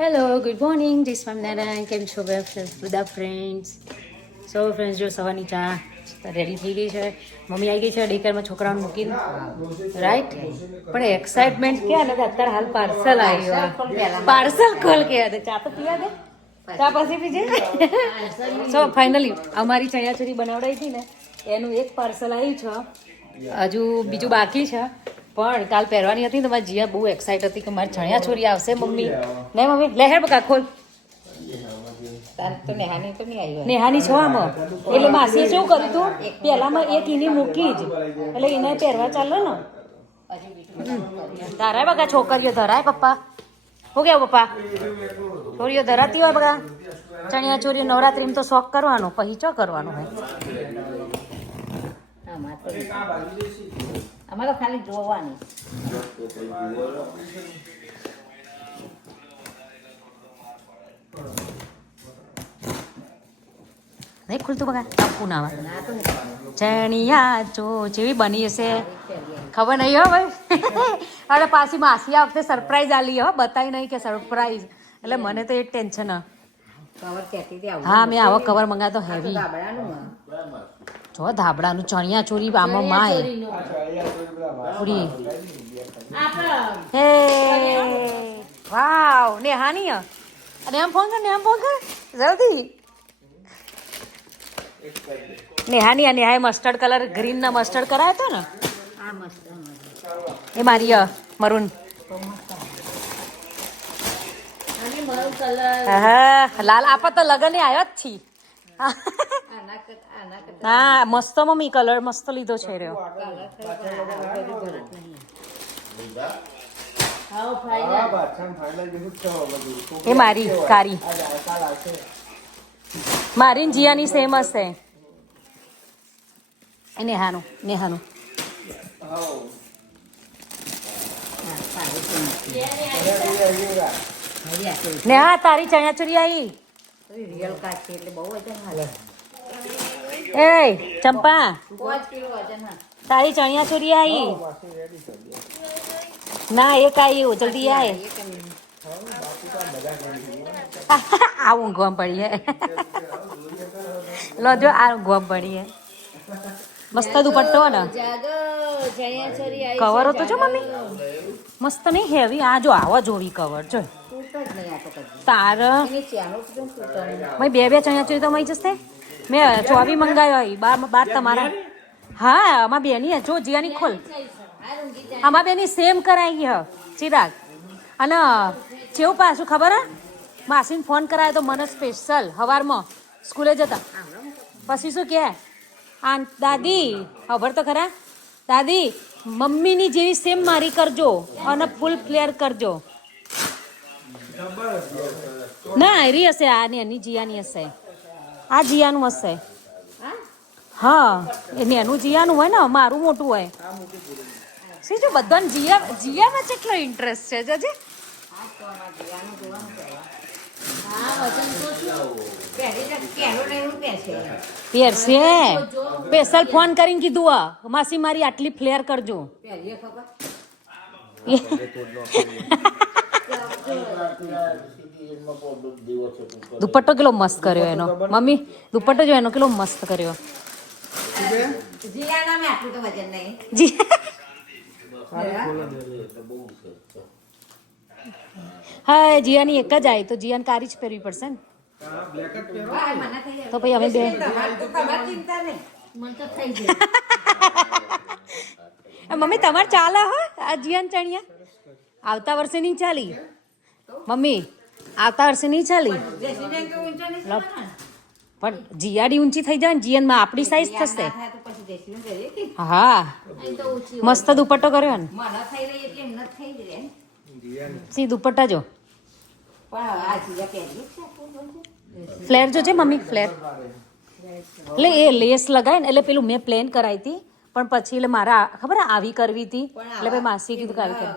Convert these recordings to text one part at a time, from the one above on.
Hello good morning જય સ્વામિનારાયણ. કેમ છો બધા ફ્રેન્ડ્સ? સો ફ્રેન્ડ્સ, જો સવારની ચા રેડી થઈ ગઈ છે. મમ્મી આવી ગઈ છે ડેકરમાં છોકરાઓને મૂકીને, રાઈટ. પણ એક્સાઇટમેન્ટ ક્યાં નથી, અત્યારે હાલ પાર્સલ આવ્યું. પાર્સલ ખોલ કે ચા તો પીવા દે, ચા પછી પીજે. સો ફાઇનલી અમારી ચણિયાચોરી બનાવડાવી હતી ને એનું એક પાર્સલ આવ્યું છે, હજુ બીજું બાકી છે. પણ કાલ પહેરવાની હતી ને મારી જીયા બહુ એક્સાઇટ હતી કે મારી ચણિયા ચોરી આવશે મમ્મી. નહીં મમ્મી લે હેડ બકા ખોલ. નેહાની છો આમાં એટલે માસીએ શું કર્યું હતું, પહેલામાં એક ઈની મૂકી જ એટલે એને પહેરવા ચાલો ને. ધરાય બકા છોકરીઓ ધરાય પપ્પા. શું કેવું પપ્પા? છોરીઓ ધરાતી હોય બકા. ચણિયા ચોરીઓ નવરાત્રીમાં તો શોખ કરવાનો, પછી ચો કરવાનો હોય. અમારે ખાલી જોવાની. નહીં ખુલતું બગા આપવું ના આવે. ચણિયા ચો જેવી બની હશે ખબર નહીં હો ભાઈ. અરે પાછી માસી આ વખતે સરપ્રાઈઝ આલી હો, બતાવી નહીં કે સરપ્રાઈઝ, એટલે મને તો એ ટેન્શન. હા મેં આવો કવર મંગાતો હેવી. જો ધાબડાનું ચણિયા ચોરી આમાં માય પૂરી. હે વાવ નેહાની અને આમ ફોન કર, આમ ફોન કર જલ્દી. નેહાની આ નેહાએ મસ્ટર્ડ કલર ગ્રીન ના મસ્ટર્ડ કરાયો હતો ને, એ મારી મરૂન. હા લાલ આપા તો લગન આવ્યો જ છી. હા મસ્ત મમ્મી કલર મસ્ત લીધો છે રહ્યો. એ મારી કારી મારી ને જીયાની સેમ હશે. એ નેહાનું નેહાનું નેહા તારી ચણિયા ચોરી આવી. રિયલ કાચ છે એટલે બહુ વજન હાલે. એ ચંપા 5 કિલો વજન હા. તારી ચણિયા ચોરી આવી. ના એક આવ્યું જલ્દી આય. આ ઊંઘવા પડી હે. લો જો આ ઊંઘવા પડી હે. મસ્ત દુપટ્ટો ને કવરો તો જો મમ્મી મસ્ત નહીં હેવી. આ જો આવા જોવી કવર જો તાર બે ચણિયા ચોરી તો મળી જશે. મેં 24 મંગાવ્યો બાર તમારા. હા આમાં બેની જો જીયાની ખોલ. આમાં બેની સેમ કરાવી હ ચિરાગ. અને જેવું પાછું ખબર હે માસીને ફોન કરાયો તો મને સ્પેશિયલ સવારમાં સ્કૂલે જતા પછી શું કહે આ દાદી ખબર તો ખરા દાદી મમ્મીની જેવી સેમ મારી કરજો અને ફૂલ ફ્લેર કરજો. ના એરી હશે આ એની જીયાની હશે. આ જીયાનું હશે. હા એને એનું જીયાનું હોય ને મારું મોટું હોય. સીજો બધાને જીયામાં કેટલો ઇન્ટરેસ્ટ છે જજે. પહેરશે સ્પેશિયલ ફોન કરીને કીધું માસી મારી આટલી ફ્લેર કરજો. દુપટ્ટો કેટલો મસ્ત કર્યો એનો મમ્મી. દુપટ્ટો જો એનો કેટલો મસ્ત કર્યો. હા જીયાની એક જ આવી તો જીયાને કારી જ પહેરવી પડશે ને. તો પછી અમે બે મમ્મી તમારે ચાલે હો આ જીયાન ચણિયા. આવતા વર્ષે નહીં ચાલી મમ્મી, આવતા વર્ષે નહીં ચાલી. પણ જીયાડી ઊંચી થઈ જાય ને જીયનમાં આપણી સાઈઝ થશે. હા મસ્ત દુપટ્ટો કર્યો ને. સી દુપટ્ટા જો ફ્લેર જો છે મમ્મી ફ્લેર. એટલે એ લેસ લગાય ને એટલે પેલું મેં પ્લેન કરાવી હતી પણ પછી એટલે મારા ખબર આવી કરવી હતી એટલે ભાઈ માસી કીધું કે આવી કરી.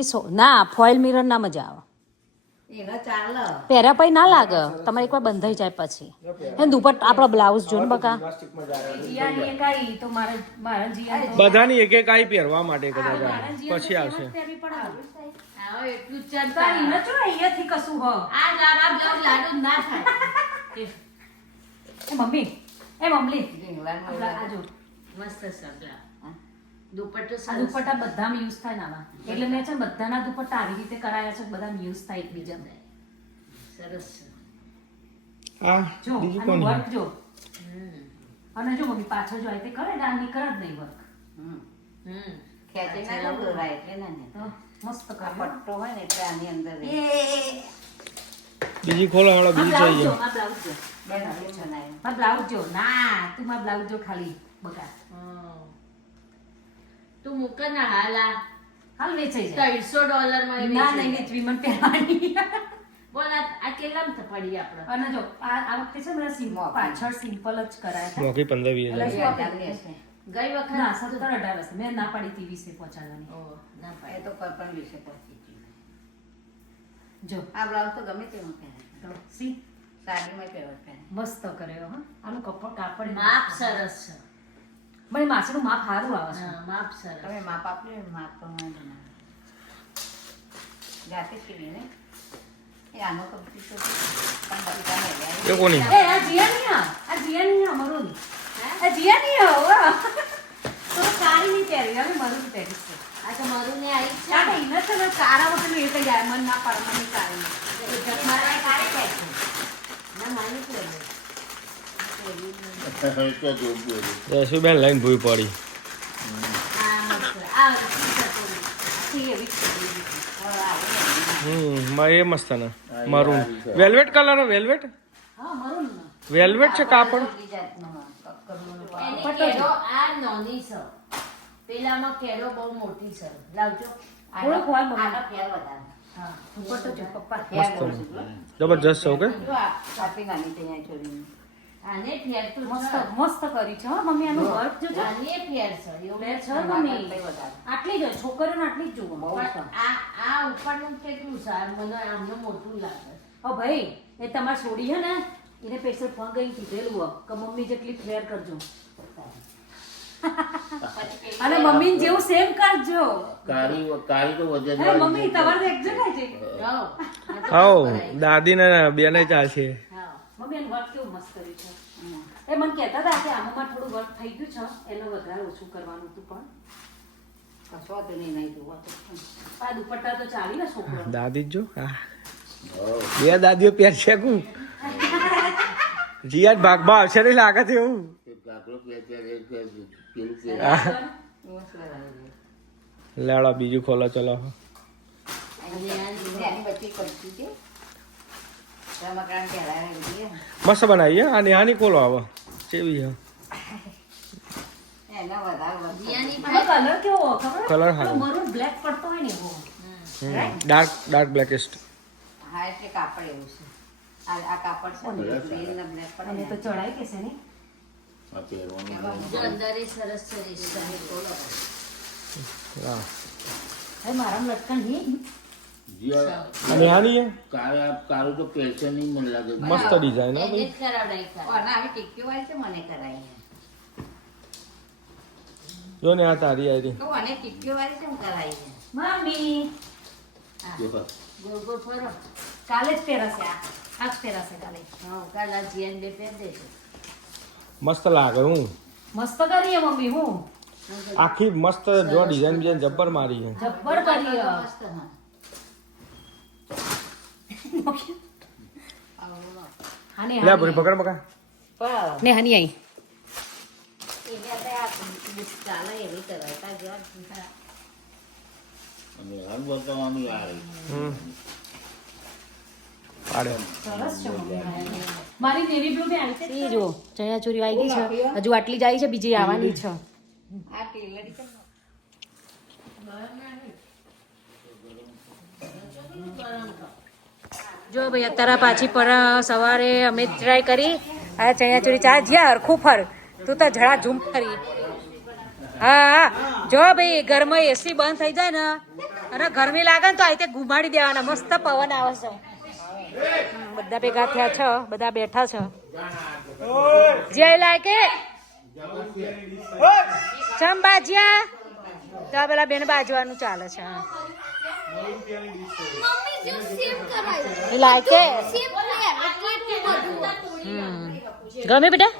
એ ના ફોઇલ મિરર ના મજા આવે. એનો ચાલે પહેર્યા પછી ના લાગે તમારે એકવાર બંધાઈ જાય પછી હે દુપટ્ટ આપણો બ્લાઉઝ જો ને બકા બધાની એક એક આઈ પહેરવા માટે કદાચ પછી આવશે આવો એટલું જ ચાલતા કશું હ આ લાવા બ્લાઉઝ લાડુ ના થાય એ મમ્મી ઢીંગલાનું આ જો મસ્ત સગલા દુપટ્ટો આ દુપટ્ટા બધામાં યુઝ થાય ને આમાં એટલે મેં છે ને બધાના દુપટ્ટા આવી રીતે કરાયા છે બધામાં યુઝ થાય એકબીજામાં સરસ આ જો બીજું આનું કોણ વર્ક જો અને જો મમ્મી પાછળ જો આ રીતે કરે ને આ નીકળે જ નહીં વર્ક ખેંચી ના દોરાય એટલે ના ને તો મસ્ત આ કરે પટ્ટો હોય ને એટલે આની અંદર રહે. બીજી ખોલો હાલો બીજી બ્લાઉઝ જોઈએ જો આ બ્લાઉઝ જો બેન હવે બનાવ્યું. મારા બ્લાઉઝ જો ના તું મારા બ્લાઉઝ જો ખાલી બકા તું મૂક ને હાલા હાલ વેચાઈ જાય $300 માં ના નહીં વેચવી મને પહેરવાની બોલ આ કેટલામાં પડી આપણે અને જો આ વખતે છે મને પાછળ સિમ્પલ જ કરાયા હતા મોકી 15-20 એટલે શું આપણે ગઈ વખત ના 17-18 હશે મેં ના પાડી હતી 20 પહોંચાડવાની ઓહ, ના પાડે. એ તો કોઈ પણ વિશે પહોંચી ગયું. જો આ બ્લાઉઝ તો ગમે તેમાં પહેરે તો સી સાડીમાં પહેરવા પહેરે મસ્ત કર્યો હા આનું કાપડ માપ સરસ છે મને માછીનું માપ સારું આવે છે હા માપ સરસ તમે માપ આપ્યું માપ પ્રમાણે બનાવો જાતે સીવી ને એ આનો કમ્પ્લીટ તો પણ બધાને એ કોની એ આ જીયાની મરુન આ જીયાની હો તો સારી નહીં પહેરી હવે મરુન પહેરીશ છે આ તો મારું ને આવી છે ચાલે ઇને છે ને સારા વખત એ તો જાય મન ના પાડ મને સારી મારા કારે કહે છે ના માની પહેરે જસુબેન લઈને ભૂઈ પડી એ મસ્ત ને મરૂન વેલ્વેટ કલર વેલ્વેટ હા મરુન વેલ્વેટ છે કાપડ કેડો આ નાની છે પેલામાં કેડો બહુ મોટી છે લાવજો થોડોક વાર મમ્મી. આનો ફેર વધારે હા દુપટ્ટો જો પપ્પા ફેર બહુ છે. જબરજસ્ત છે ઓકે જો આ કાપી નાની છે અહીંયા છોડીને આને ફેર તો મસ્ત મસ્ત કરી છે હો મમ્મી આનું વર્ક જો જો આને ફેર છે એવું ફેર છે આના મમ્મી. કરતાંય વધારે. આટલી જ હોય છોકરીઓને આટલી જ જોવો બહુ છે. આ ઉપરનું કેટલું છે આ મને આમનું મોટું લાગે ઓ ભાઈ એ તમારે છોડી હે ને એને સ્પેશિયલ ફોન કરી કીધેલું હો કે મમ્મી જેટલી ફ્લેર કરજો અને મમ્મી જેવું સેમ કરજો કાળી તો વજન હે મમ્મી તમારે એક જગ્યાએ છે જાઓ. હાઉ દાદી ને બેને ચાલશે હા. મમ્મી એનું વર્ક કેવું મસ્ત કર્યું છે એ મને કહેતા હતા કે આમાં થોડું વર્ક થઈ ગયું છે એને વધારે ઓછું કરવાનું હતું પણ કશો વાંધો નહીં, નહીં જોવો તો. આ દુપટ્ટા તો ચાલી ને છોકરો દાદી જ જો હા બે દાદીઓ પહેરશે કુ જીયાત ભાગમાં આવશે નહીં લાગે છે એવું કાકડો પેલું મસ્ત લાગે. લેડો બીજું ખોલો ચલો અને આની બધી કરતી છે રમકડાં પહેરાવે બધી. મસ્ત બનાવી આ નેહાની ખોલો આવે કેવી છે એના વધારે વધુ. કલર કેવો ખબર Colour સારો. મરૂન બ્લેક પડતો હોય ને એવો ડાર્ક બ્લેકેસ્ટ હા એટલે કાપડ એવું છે આ કાપડ છે ને green ને black પડે અને ને. તો ચડાઈ કે છે ને આ પહેરવાનું અંદરે સરસ છે તમે ખોલો. હા હવે મારા લટકણ હે જીયા આ નેહાની હે? કાળું તો પહેરશે નહીં મને લાગે મસ્ત ડિઝાઇન એને જ કરાવડાવી ખાલી. અને આવી ટીકીઓ વાળી છે મને કરાવી. જો ને આ તારી આરી તો મને ટીકીઓ વાળી છે હું કરાવી છે. મમ્મી જો ગોળ ગોળ ફરો. કાલે જ પહેરાશે આ જ પહેરાશે કાલે હા કાલ આ જીએન બે પહેર દેજો. મસ્ત લાગે હું મસ્ત કરીએ મમ્મી હું આખી મસ્ત જો ડિઝાઇન બીજાઇન જબ્બર મારી છે જબ્બર કરીએ મસ્ત હા. હાને લે પૂરી પકડ પકડ પણ ને હાની આઈ એને આપણે આ ચાલે એવી કરાય તા જેવા અને હાલ બતાવવાનું આ પાડે સરસ છે મમ્મી મારી નેવી બ્લુ બી આવી છે જો ચણિયાચોરી આવી ગઈ છે હજુ આટલી જ આવી છે બીજી આવવાની છે આ ટેલરી છે જો ભાઈ અત્યારે પાછી પર સવારે અમે ટ્રાય કરી આ ચણિયાચોરી ચા જ્યાં હરખું ફર તું તો જડા ઝૂમ કરી હા હા જો ભાઈ ઘરમાં એસી બંધ થઈ જાય ને અને ગરમી લાગે ને તો આ રીતે ઘુમાડી દેવાના મસ્ત પવન આવે છે બધા ભેગા થયા છો, બધા બેઠા છો. જે લાગે ચમ બાજ્યા તો આ પેલા બેન બાજવાનું ચાલે છે. લાગે ગમે બેટા